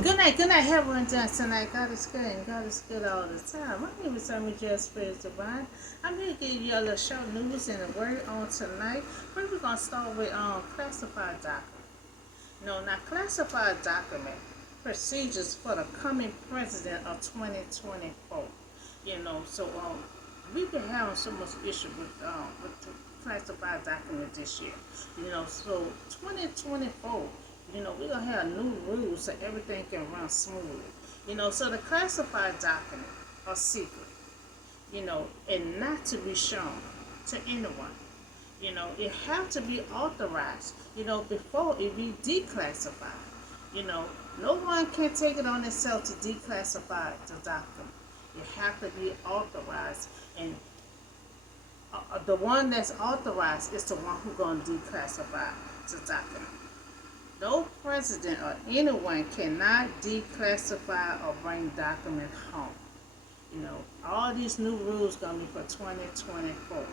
Good night, everyone. Just tonight. God is good and God is good all the time. My name is Sammy Just Praise Divine. I'm here to give you a little short news and a word on tonight. First, we're gonna start with classified document. Now classified document procedures for the coming president of 2024. We've been having so much issue with the classified document this year. So 2024. We're gonna have new rules so everything can run smoothly. So the classified document are secret. And not to be shown to anyone. It have to be authorized, before it be declassified. You know, no one can take it on themselves to declassify the document. It have to be authorized, and the one that's authorized is the one who's going to declassify the document. No president or anyone cannot declassify or bring documents home. All these new rules gonna be for 2024.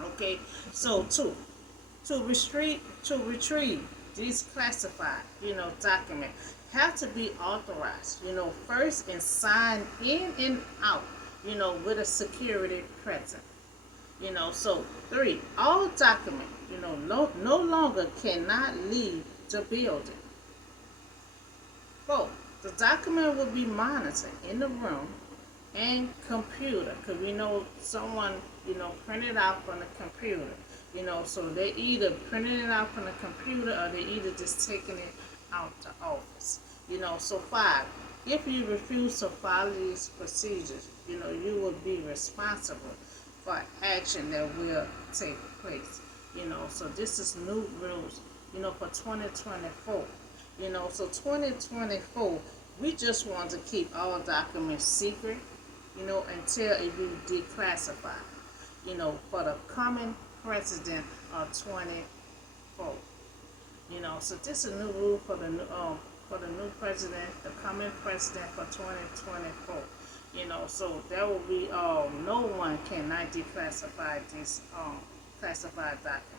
Okay, so to retrieve these classified, document have to be authorized, first and signed in and out, with a security present. So three, all document, no longer cannot leave the building. Four, the document will be monitored in the room and computer, because we know someone, printed out from the computer. So they either printed it out from the computer or they either just taking it out the office. So five, if you refuse to follow these procedures, you will be responsible for action that will take place. So this is new rules, for 2024. So 2024, we just want to keep all documents secret, until it be declassified, for the coming president of 24. So this is a new rule for the new president, the coming president for 2024. So there will be no one cannot declassify this classified document.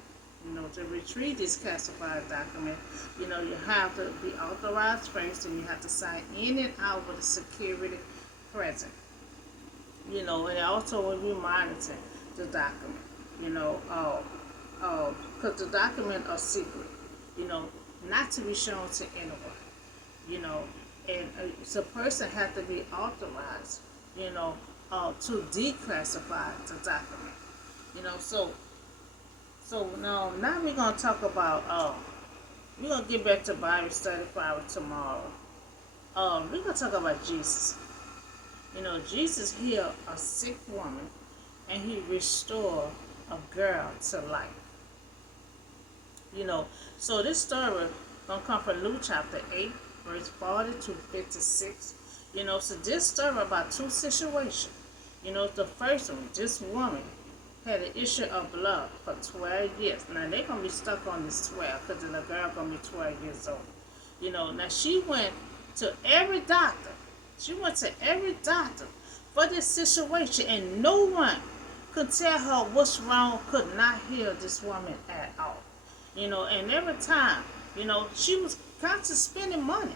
To retrieve this classified document, you have to be authorized first, and you have to sign in and out with a security present. And also will be monitoring the document. Because the document are secret. Not to be shown to anyone. And the person has to be authorized, to declassify the document. So now we're gonna talk about we're gonna get back to Bible study for tomorrow. We're gonna talk about Jesus. Jesus healed a sick woman and he restored a girl to life. So this story gonna come from Luke chapter 8, verse 40 to 56. So this story about two situations. The first one, this woman had an issue of blood for 12 years. Now they're gonna be stuck on this 12 because the girl gonna be 12 years old. Now she went to every doctor. She went to every doctor for this situation, and no one could tell her what's wrong, could not heal this woman at all. And every time, she was constantly spending money,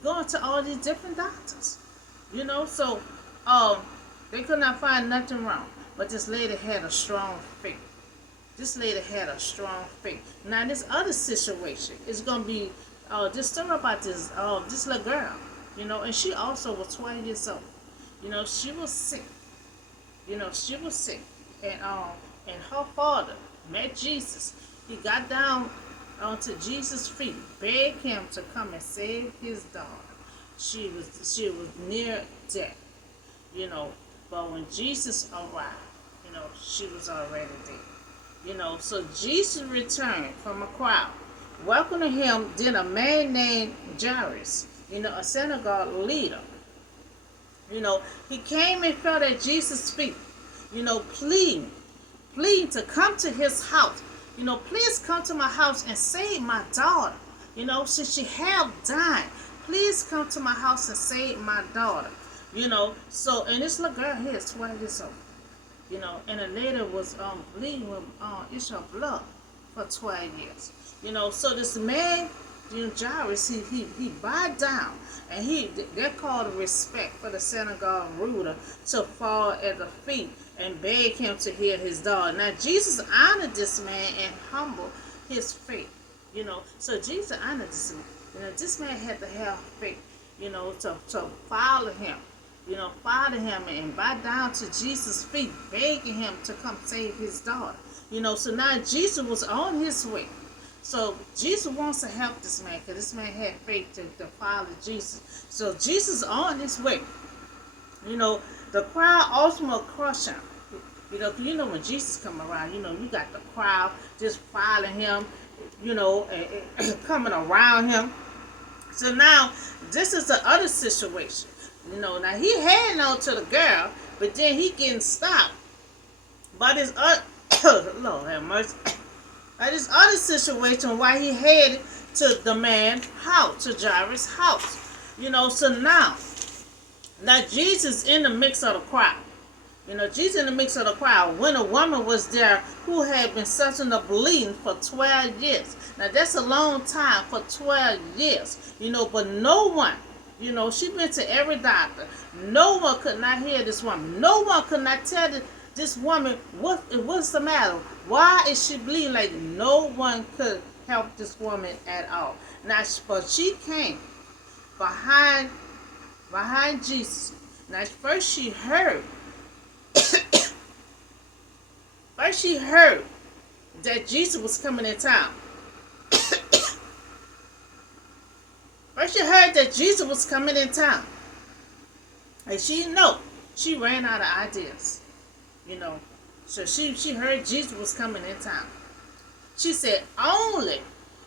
going to all these different doctors. So they could not find nothing wrong. But this lady had a strong faith. This lady had a strong faith. Now this other situation is gonna be this story about this little girl, and she also was 20 years old. She was sick. She was sick, and her father met Jesus. He got down onto Jesus' feet, begged him to come and save his daughter. She was near death. But when Jesus arrived, she was already dead. So Jesus returned from a crowd. Welcoming him, then a man named Jairus, a synagogue leader. He came and fell at Jesus' feet, pleading to come to his house. Please come to my house and save my daughter. Since she have died, please come to my house and save my daughter. So, and this little girl here is 12 years old. And the lady was bleeding with issue of blood for 12 years. So this man Jairus, he bowed down, and they're called respect for the synagogue ruler to fall at the feet and beg him to heal his daughter. Now Jesus honored this man and humbled his faith. So Jesus honored this man. This man had to have faith, to follow him. Follow him and bow down to Jesus' feet, begging him to come save his daughter. So now Jesus was on his way. So Jesus wants to help this man because this man had faith to follow Jesus. So Jesus on his way. The crowd ultimately crushed him. When Jesus come around, you got the crowd just following him, and coming around him. So now this is the other situation. Now he heading on to the girl, but then he getting stopped by this Lord have mercy. By this other situation why he headed to the man's house, to Jairus' house. So now Jesus in the mix of the crowd. Jesus in the mix of the crowd when a woman was there who had been suffering of bleeding for 12 years. Now that's a long time for 12 years. But no one, she went to every doctor. No one could not heal this woman. No one could not tell this woman what's the matter. Why is she bleeding? Like no one could help this woman at all. Now, but she came behind Jesus. Now, first she heard that Jesus was coming in town. First she heard that Jesus was coming in town. And she ran out of ideas. So she heard Jesus was coming in town. She said, only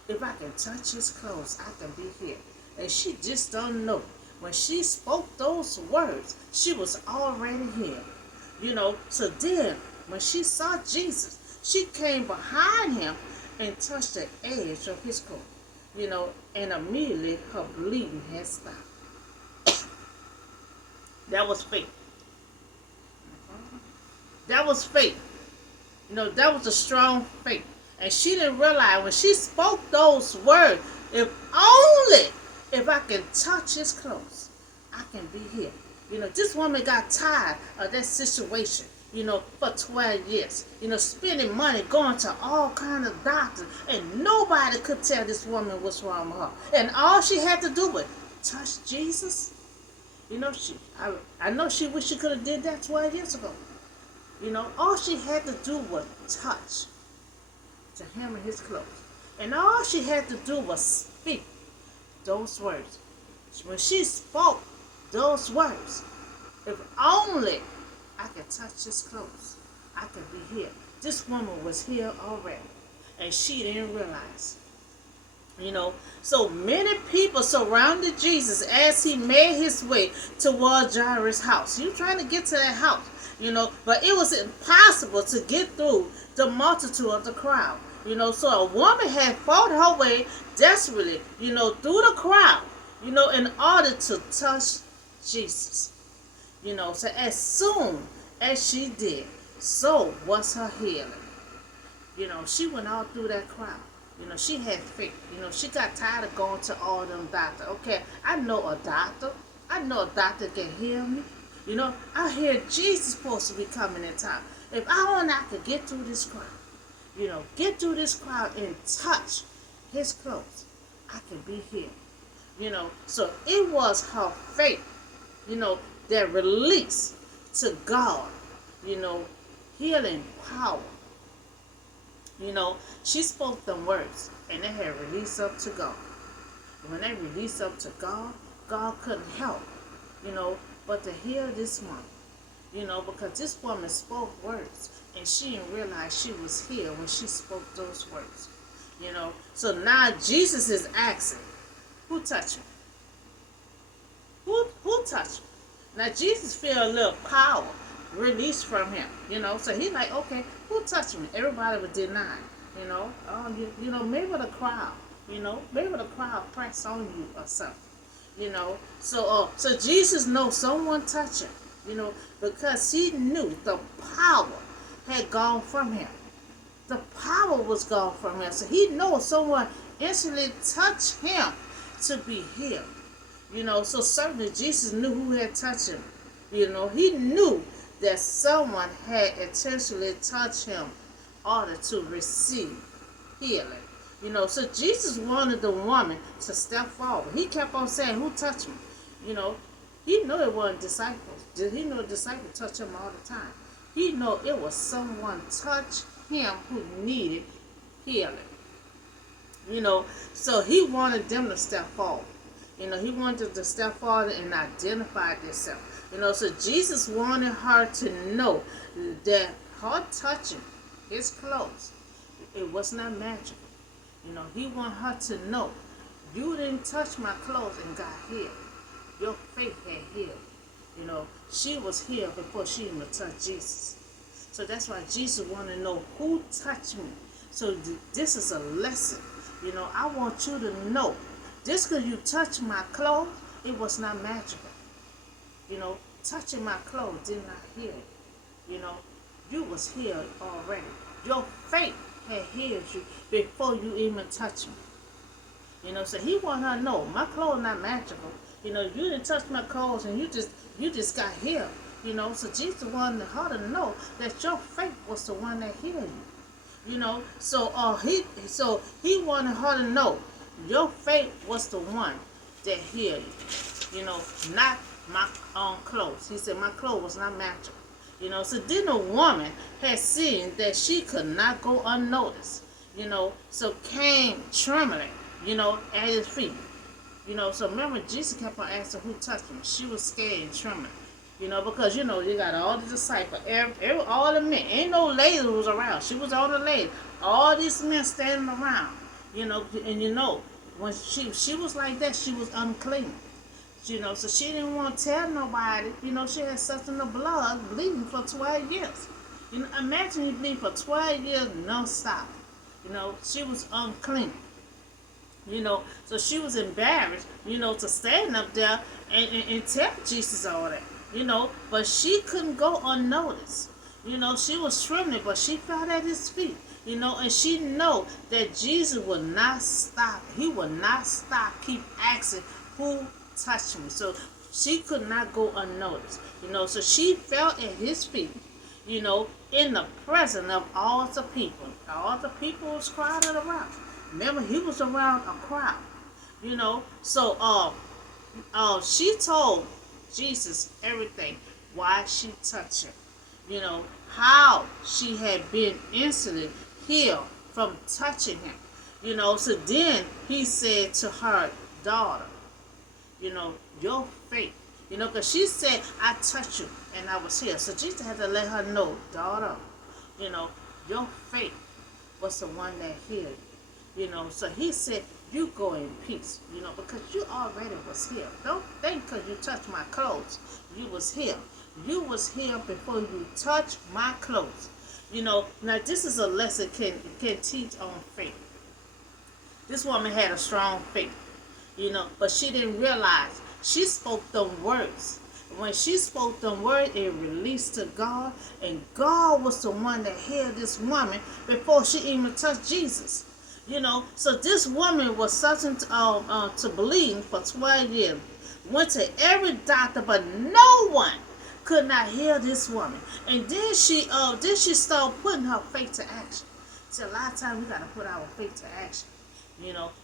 if I can touch his clothes, I can be healed. And she just don't know. When she spoke those words, she was already healed. So then, when she saw Jesus, she came behind him and touched the edge of his coat. And immediately her bleeding had stopped. That was faith. That was faith. That was a strong faith. And she didn't realize when she spoke those words, if I can touch his clothes, I can be healed. This woman got tired of that situation, for 12 years. Spending money, going to all kinds of doctors, and nobody could tell this woman what's wrong with her. And all she had to do was touch Jesus. I know she wished she could have did that 12 years ago. All she had to do was touch to him and his clothes. And all she had to do was speak those words. When she spoke those words, if only I could touch his clothes, I could be healed. This woman was healed already. And she didn't realize. So many people surrounded Jesus as he made his way toward Jairus' house. He was trying to get to that house. But it was impossible to get through the multitude of the crowd. So a woman had fought her way desperately, through the crowd, in order to touch Jesus. So as soon as she did, so was her healing. She went all through that crowd. She had faith. She got tired of going to all them doctors. Okay, I know a doctor. I know a doctor can heal me. I hear Jesus supposed to be coming in town. If I could get through this crowd, get through this crowd and touch his clothes, I can be healed. So it was her faith, that released to God, healing power. She spoke them words and they had released up to God. When they released up to God, God couldn't help, but to heal this woman, because this woman spoke words and she didn't realize she was healed when she spoke those words, So now Jesus is asking, who touched me? Who touched me? Now Jesus feel a little power released from him, So he's like, okay, who touched me? Everybody was denying, maybe the crowd, maybe the crowd pressed on you or something. So Jesus knows someone touched him, because he knew the power had gone from him. The power was gone from him. So he knows someone instantly touch him to be healed. So certainly Jesus knew who had touched him. He knew that someone had intentionally touched him in order to receive healing. So Jesus wanted the woman to step forward. He kept on saying, "Who touched me?" You know, he knew it wasn't disciples. He knew the disciples touched him all the time. He knew it was someone touched him who needed healing. So he wanted them to step forward. He wanted to step forward and identify themselves. So Jesus wanted her to know that her touching his clothes, it was not magical. He wanted her to know, you didn't touch my clothes and got healed. Your faith had healed. She was healed before she even touched Jesus. So that's why Jesus wanted to know who touched me. So this is a lesson. I want you to know, just because you touched my clothes, it was not magical. Touching my clothes did not heal you. You was healed already. Your faith had healed you before you even touched me. So he wanted her to know, my clothes not magical. You didn't touch my clothes and you just got healed. So Jesus wanted her to know that your faith was the one that healed you. So he wanted her to know your faith was the one that healed you. Not my own clothes. He said my clothes was not magical. So then the woman had seen that she could not go unnoticed. So came trembling, at his feet. So remember Jesus kept on asking who touched him. She was scared and trembling. Because you got all the disciples, all the men. Ain't no lady who was around. She was the only lady. All these men standing around. And when she was like that, she was unclean. So she didn't want to tell nobody. She had such in the blood, bleeding for 12 years. Imagine you bleed for 12 years non-stop. She was unclean. So she was embarrassed, to stand up there and tell Jesus all that. But she couldn't go unnoticed. She was trembling, but she fell at his feet. And she know that Jesus would not stop. He would not stop, keep asking, who touched me? So she could not go unnoticed. So she fell at his feet, in the presence of all the people. All the people was crowded around. Remember, he was around a crowd. So she told Jesus everything, why she touched him, how she had been instantly healed from touching him. So then he said to her, daughter, your faith, because she said, I touched you and I was healed. So Jesus had to let her know, daughter, your faith was the one that healed you. So he said, you go in peace, because you already was healed. Don't think because you touched my clothes, you was healed. You was healed before you touched my clothes. Now this is a lesson can teach on faith. This woman had a strong faith, but she didn't realize she spoke them words. When she spoke them words, it released to God, and God was the one that healed this woman before she even touched Jesus. So this woman was certain to bleed for 12 years. Went to every doctor, but no one could not heal this woman. And then she started putting her faith to action. See, a lot of times we gotta put our faith to action.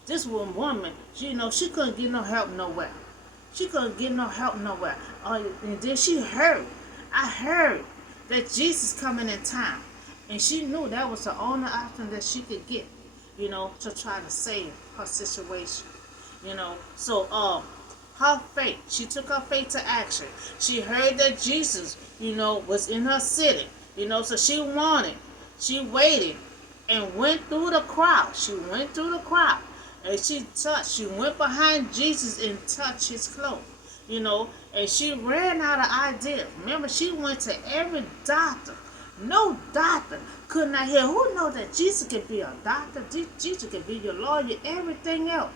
This woman, she couldn't get no help nowhere. She couldn't get no help nowhere. And then I heard that Jesus coming in time. And she knew that was the only option that she could get, to try to save her situation. So her faith, she took her faith to action. She heard that Jesus, was in her city. So she waited and went through the crowd. And she went behind Jesus and touched his clothes. And she ran out of ideas. Remember, she went to every doctor. No doctor could not heal. Who know that Jesus can be a doctor? Jesus can be your lawyer, everything else.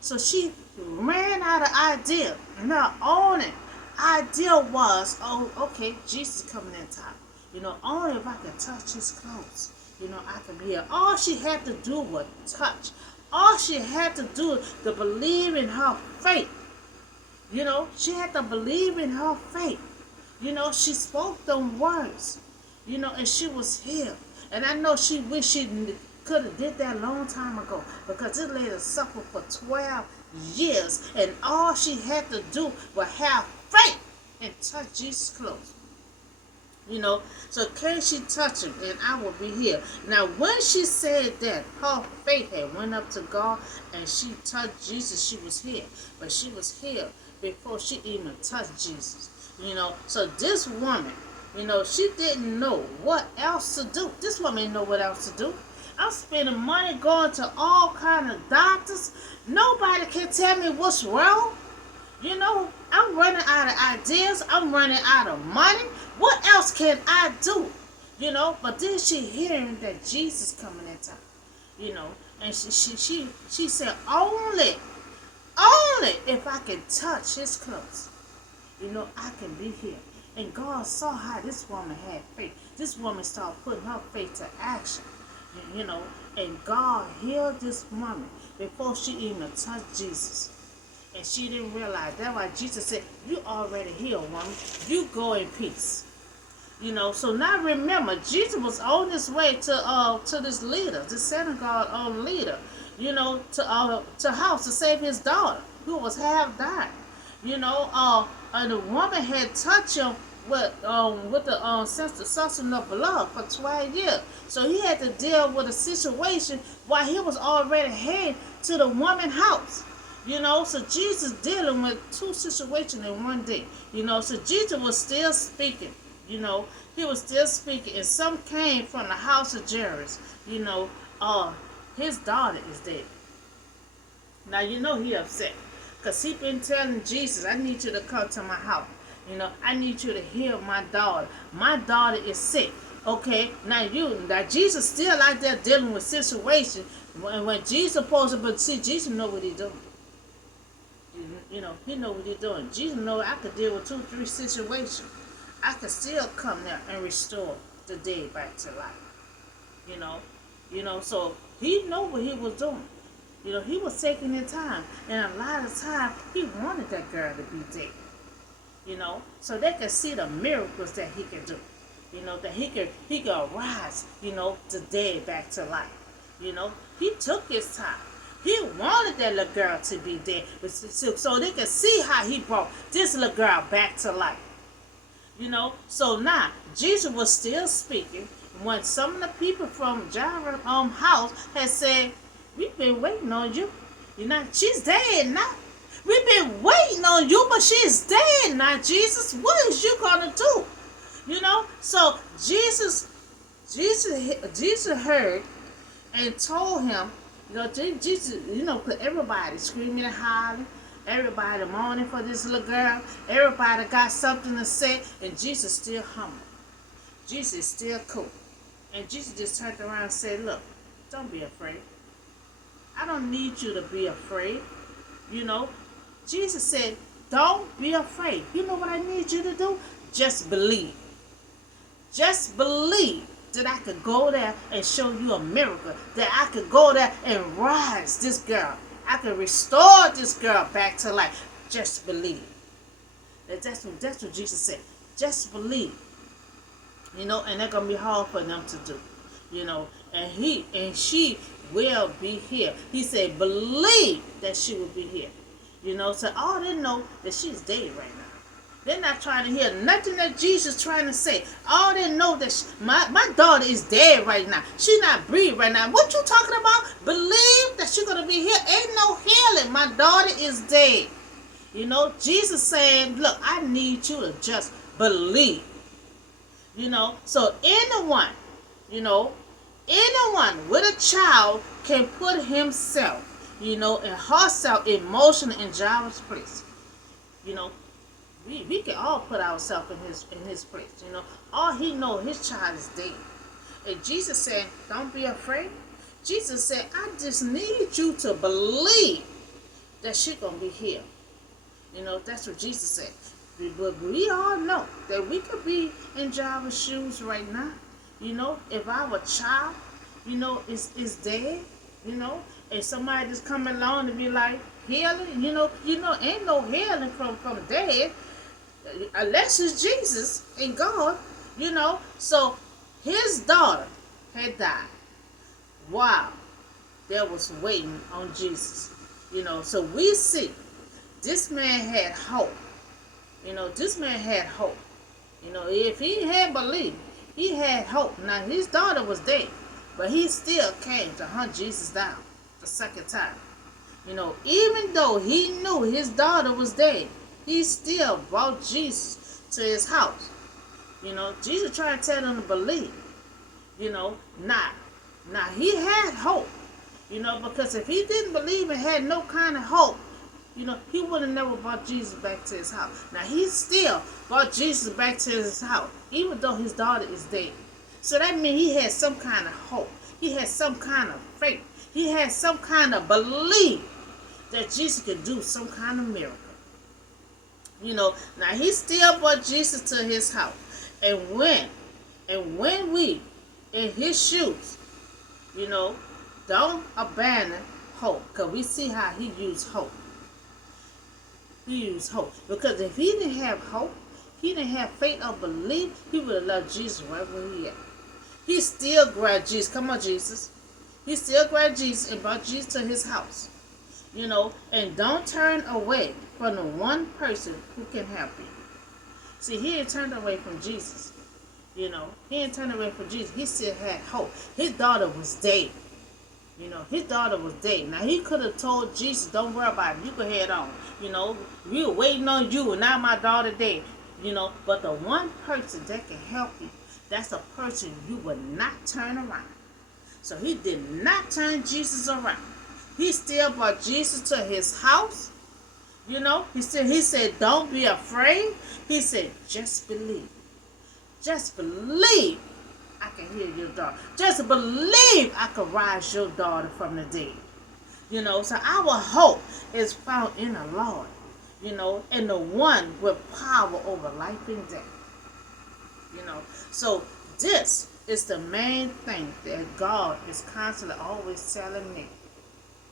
So she ran out of ideas. And her only idea was, oh, okay, Jesus coming in time. Only if I can touch his clothes, I can be here. All she had to do was touch. All she had to do to believe in her faith. She had to believe in her faith. She spoke them words. And she was healed. And I know she wished she could have did that a long time ago, because this lady suffered for 12 years, and all she had to do was have faith and touch Jesus' clothes. So can she touch him and I will be healed? Now when she said that, her faith had went up to God and she touched Jesus, she was healed. But she was healed before she even touched Jesus. So this woman, she didn't know what else to do. This woman didn't know what else to do. I'm spending money going to all kind of doctors. Nobody can tell me what's wrong. I'm running out of ideas. I'm running out of money. What else can I do? But then she hearing that Jesus coming in town. And she said, only if I can touch his clothes, I can be here. And God saw how this woman had faith. This woman started putting her faith to action. And God healed this woman before she even touched Jesus. And she didn't realize. That's why Jesus said, you already healed, woman. You go in peace. So now remember, Jesus was on his way to this leader, this synagogue leader, to house to save his daughter, who was half died. And the woman had touched him with the substance of blood for 12 years. So he had to deal with a situation while he was already heading to the woman's house. So Jesus dealing with two situations in one day. So Jesus was still speaking. He was still speaking, and some came from the house of Jairus. His daughter is dead. Now he upset, because he been telling Jesus, I need you to come to my house. I need you to heal my daughter. My daughter is sick. Okay, now Jesus still out there dealing with situations when Jesus supposed to, but see, Jesus know what he's doing. He know what he's doing. Jesus know I could deal with 2-3 situations. I could still come there and restore the dead back to life. So he know what he was doing. He was taking his time, and a lot of time he wanted that girl to be dead. So they could see the miracles that he could do. That he could rise, the dead back to life. He took his time. He wanted that little girl to be dead, so they could see how he brought this little girl back to life. So now Jesus was still speaking when some of the people from Jairus' house had said, we've been waiting on you. She's dead now. We've been waiting on you, but she's dead now, Jesus. What is you gonna do? So Jesus heard and told him, Jesus, because everybody screaming and hollering, everybody mourning for this little girl, everybody got something to say, and Jesus still humble. Jesus is still cool. And Jesus just turned around and said, look, don't be afraid. I don't need you to be afraid. Jesus said, don't be afraid. You know what I need you to do? Just believe. Just believe that I could go there and show you a miracle. That I could go there and rise this girl. I could restore this girl back to life. Just believe. That's what Jesus said. Just believe. And that's going to be hard for them to do. And she will be here. He said, believe that she will be here. So all they know that she's dead right now. They're not trying to hear nothing that Jesus trying to say. All they know that my daughter is dead right now. She not breathing right now. What you talking about? Believe that she's going to be here. Ain't no healing. My daughter is dead. Jesus saying, look, I need you to just believe. So anyone with a child can put himself, and herself emotionally in Jairus' place. We can all put ourselves in his place. All he know, his child is dead. And Jesus said, don't be afraid. Jesus said, I just need you to believe that she's going to be healed. That's what Jesus said. But we all know that we could be in Jairus' shoes right now. If our child, is dead, And somebody just come along and be like, healing, ain't no healing from dead unless it's Jesus and God, So his daughter had died. Wow, that was waiting on Jesus. So we see this man had hope. This man had hope. If he had believed, he had hope. Now his daughter was dead, but he still came to hunt Jesus down the second time. Even though he knew his daughter was dead, he still brought Jesus to his house. Jesus tried to tell him to believe. Not. Now he had hope. Because if he didn't believe and had no kind of hope, he would have never brought Jesus back to his house. Now he still brought Jesus back to his house, even though his daughter is dead. So that means he had some kind of hope. He had some kind of faith. He had some kind of belief that Jesus could do some kind of miracle. Now he still brought Jesus to his house. And when we in his shoes, don't abandon hope. Because we see how he used hope. He used hope. Because if he didn't have hope, he didn't have faith or belief, he would have left Jesus right where he at. He still grabbed Jesus. Come on, Jesus. He still grabbed Jesus and brought Jesus to his house. And don't turn away from the one person who can help you. See, he didn't turn away from Jesus. He didn't turn away from Jesus. He still had hope. His daughter was dead. His daughter was dead. Now, he could have told Jesus, don't worry about it. You can head on. We were waiting on you, and now my daughter dead. But the one person that can help you, that's a person you would not turn around. So he did not turn Jesus around. He still brought Jesus to his house. He said, don't be afraid. He said, just believe. Just believe I can heal your daughter. Just believe I can rise your daughter from the dead. So our hope is found in the Lord. And the one with power over life and death. So this is the main thing that God is constantly always telling me.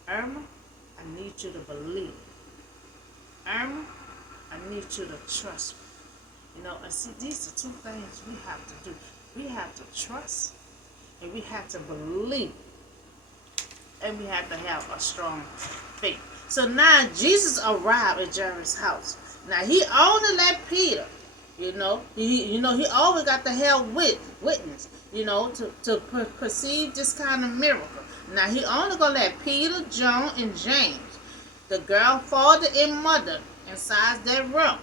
Irma, I need you to believe. Irma, I need you to trust me. And see, these are two things we have to do. We have to trust, and we have to believe, and we have to have a strong faith. So now Jesus arrived at Jairus' house. Now he only let Peter, he always got to have witness, to perceive this kind of miracle. Now he only gonna let Peter, John, and James, the girl father and mother, inside that room.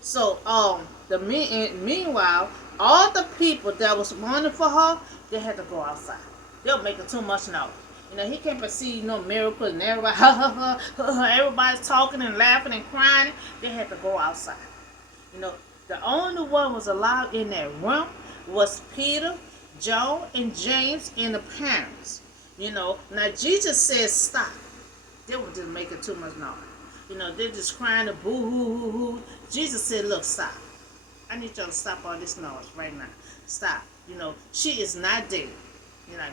So meanwhile, all the people that was wanting for her, they had to go outside. They'll make it too much noise. He can't perceive no miracle, and everybody, everybody's talking and laughing and crying. They had to go outside. The only one was allowed in that room was Peter, John, and James, and the parents. Now Jesus said stop. They were just making too much noise. They're just crying and boo hoo hoo hoo. Jesus said, look, stop. I need y'all to stop all this noise right now. Stop. She is not dead.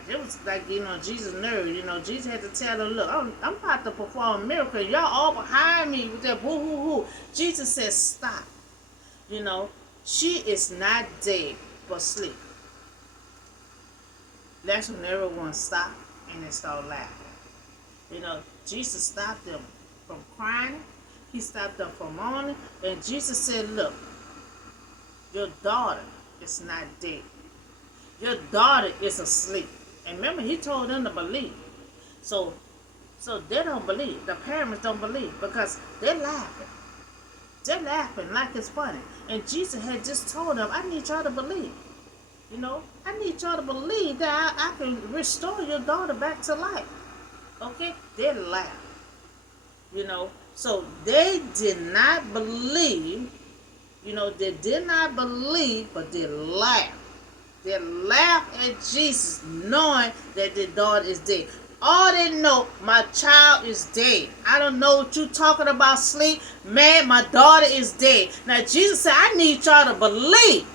It was like getting on Jesus' nerves. Jesus had to tell them, look, I'm about to perform a miracle. Y'all all behind me with that boo hoo hoo. Jesus said, stop. She is not dead, but asleep. That's when everyone stopped and they started laughing. Jesus stopped them from crying. He stopped them from mourning. And Jesus said, look, your daughter is not dead. Your daughter is asleep. And remember, he told them to believe. So they don't believe. The parents don't believe because they're laughing. They're laughing like it's funny. And Jesus had just told them, I need y'all to believe. I need y'all to believe that I can restore your daughter back to life. Okay? They laughed. So they did not believe. They did not believe, but they laughed. They laughed at Jesus knowing that their daughter is dead. All they know, my child is dead. I don't know what you talking about, sleep. Man, my daughter is dead. Now Jesus said, I need y'all to believe.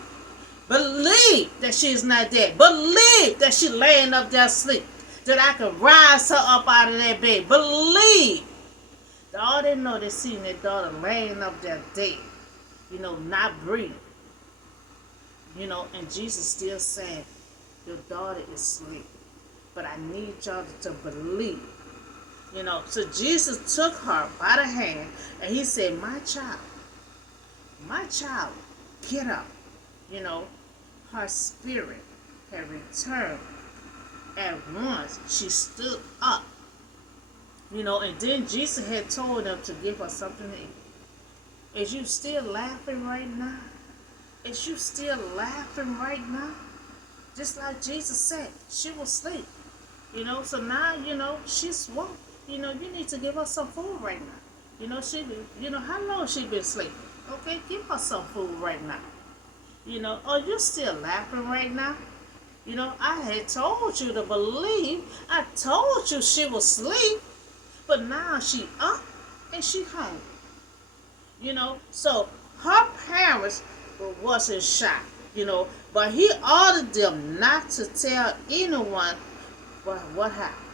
Believe that she is not dead. Believe that she's laying up there asleep. that I could rise her up out of that bed. Believe. All they know, they seen their daughter laying up there dead, not breathing. And Jesus still saying, your daughter is asleep. But I need y'all to believe. So Jesus took her by the hand and he said, my child, get up. Her spirit had returned. At once she stood up. And then Jesus had told them to give her something to eat. Is you still laughing right now? Is you still laughing right now? Just like Jesus said, she was asleep. So now, she swoon. You need to give her some food right now. How long she been sleeping? Okay, give her some food right now. Are you still laughing right now? I had told you to believe. I told you she was asleep. But now she up and she hungry. So her parents wasn't shocked, but he ordered them not to tell anyone what happened.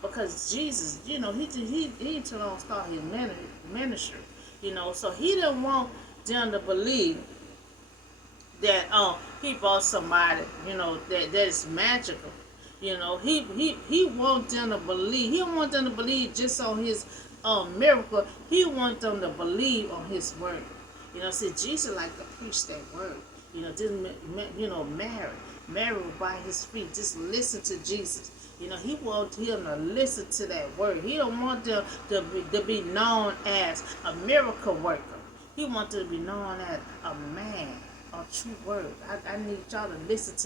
Because Jesus, he didn't long start his ministry, so he didn't want them to believe that he bought somebody, that is magical. He want them to believe. He don't want them to believe just on his miracle. He want them to believe on his word. See, Jesus like to preach that word. Just Mary by his feet. Just listen to Jesus. He wants him to listen to that word. He don't want them to be known as a miracle worker. He wants them to be known as a man, a true word. I need y'all to listen to